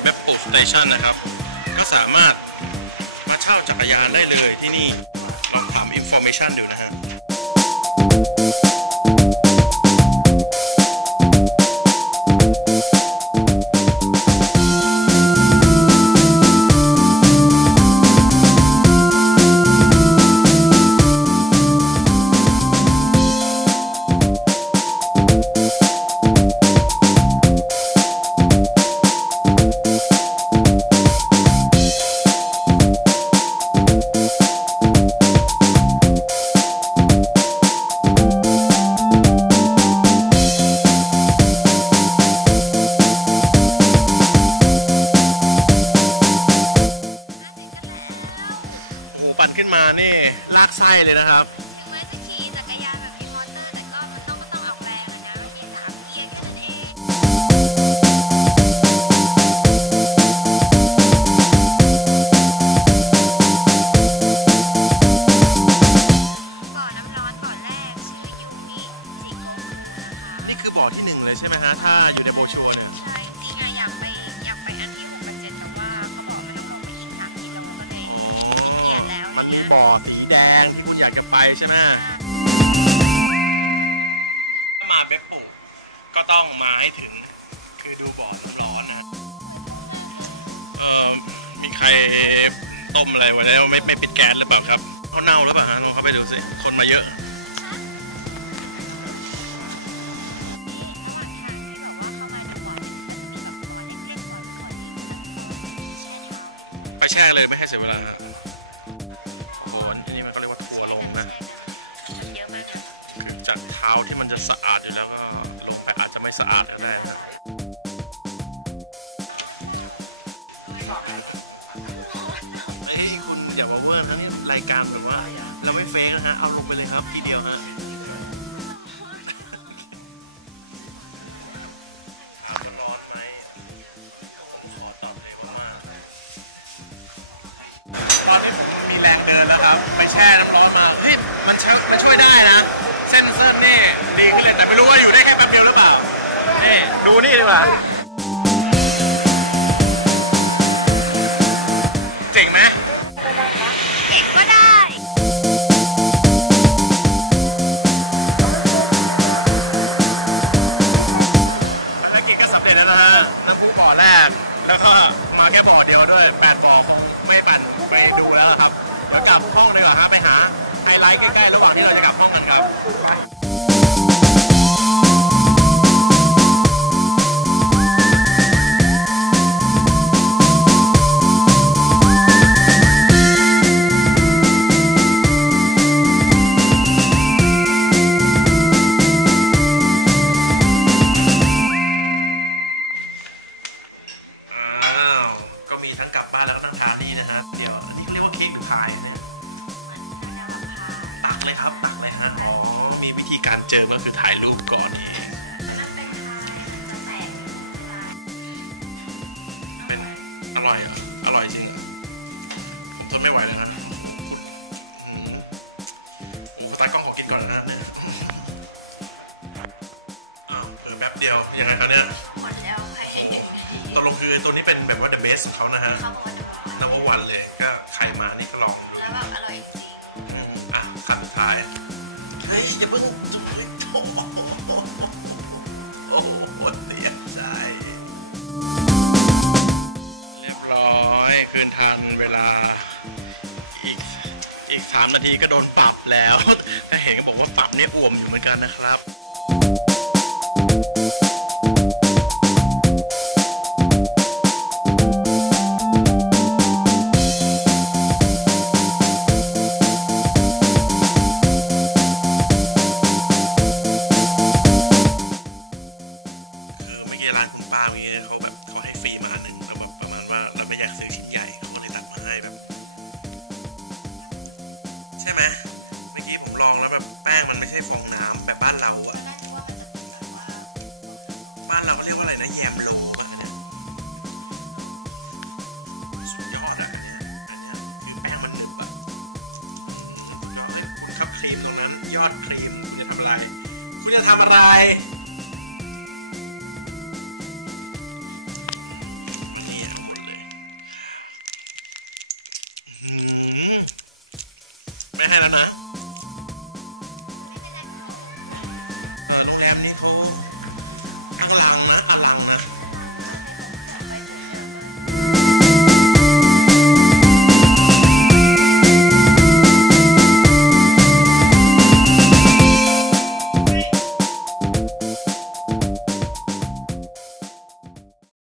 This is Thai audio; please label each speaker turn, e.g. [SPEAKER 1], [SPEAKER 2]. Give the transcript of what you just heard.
[SPEAKER 1] เว็บโปสเตชันนะครับ ก็สามารถมาเช่าจักรยานได้เลยที่นี่ นขึ้นมานี่ลากไส้เลยนะครับ
[SPEAKER 2] ถึงแม้จะขี่จักรยานแบบมีมอเตอร์แต่ก็มันต้องก็ต้องออกแรงอะนะแค่สามเกียร์เท่านั้นเอง บ่อน้ำร้อนบ่อแรกชื่อยูมิสิงห์นะคะ
[SPEAKER 1] นี่คือบ่อที่หนึ่งเลยใช่ไหมฮะ ถ้าอยู่ในโบรชัวร์
[SPEAKER 2] บ่อสีแด
[SPEAKER 1] งที่คุณอยากจะไปใช่ไหมถ้ามาเป๊ปปุก็ต้องมาให้ถึง คือดูบ่อน้ำร้อนนะเอ่อมีใครต้มอะไรไว้แล้วไม่ไม่ปิดแก๊สหรือเปล่าครับเขาเน่าหรือเปล่าฮะลองเข้าไปดูสิคนมาเยอะไปแช่เลยไม่ให้เสียเวลา สะอาดอยู่แล้วก็ลงไปอาจจะไม่สะอาดก็ได้นะเฮ้ยคุณอย่ามาเวอร์นะนี่รายการแบบว่าเราไม่เฟกนะฮะเอาลงไปเลยครับทีเดียวฮะถามว่าร้อนไหมผมตอบเลยว่าตอนนี้มมีแรงเดินแล้วครับ ไปแช่น้ำร้อนมาเฮ้ยมันช่วยมันช่วยได้นะ กว่าเจ๋งไหม
[SPEAKER 2] อีกก็ได้
[SPEAKER 1] ภารกิจก็สำเร็จแล้วนะฮะนั่นคือบ่อแรก แล้วก็มาแค่บ่อเดียวด้วยแปดบ่อคงไม่ปั่นไปดูแล้วล่ะครับเดี๋ยวกลับห้องดีกว่าฮะไปหาไฮไลท์ใกล้ๆระหว่างที่เราจะกลับห้องกันครับ ร่อยเหรออร่อยจริงเหรอผมทนไม่ไหวแล้วนะอืมโอ้ตากล้องขอกินก่อนนะเนี่ยอืมอ้าวเออแป๊บเดียวยังไงครับเนี่ย
[SPEAKER 2] หมดแล้วใครให้ถึง
[SPEAKER 1] ตกลงคือตัวนี้เป็นแบบว่า the best ของเขานะฮะ
[SPEAKER 2] ข้าวโพด
[SPEAKER 1] number one เลยก็ใครมานี่ก็ลองดู
[SPEAKER 2] แล้วแบบอร่อยจริง
[SPEAKER 1] อืมอะขั้นสุดท้ายเฮ้ยอย่าเพิ่ง ไม่คืนทันเวลาอีกอีกสามนาทีก็โดนปรับแล้วแต่เห็นก็บอกว่าปรับเนี่ยอ่วมอยู่เหมือนกันนะครับ ใช่ไหมเมื่อกี้ผมลองแล้วแบบแป้งมันไม่ใช่ฟองน้ำแบบบ้านเราอะบ้านเราเขาเรียกว่าอะไรนะแยมโลอะสุดยอดอะคือแป้งมันหนึบอะอืมก็เลยคุณครับครีมตรงนั้นยอดครีมคุณจะทำอะไร คุณจะทำอะไร หื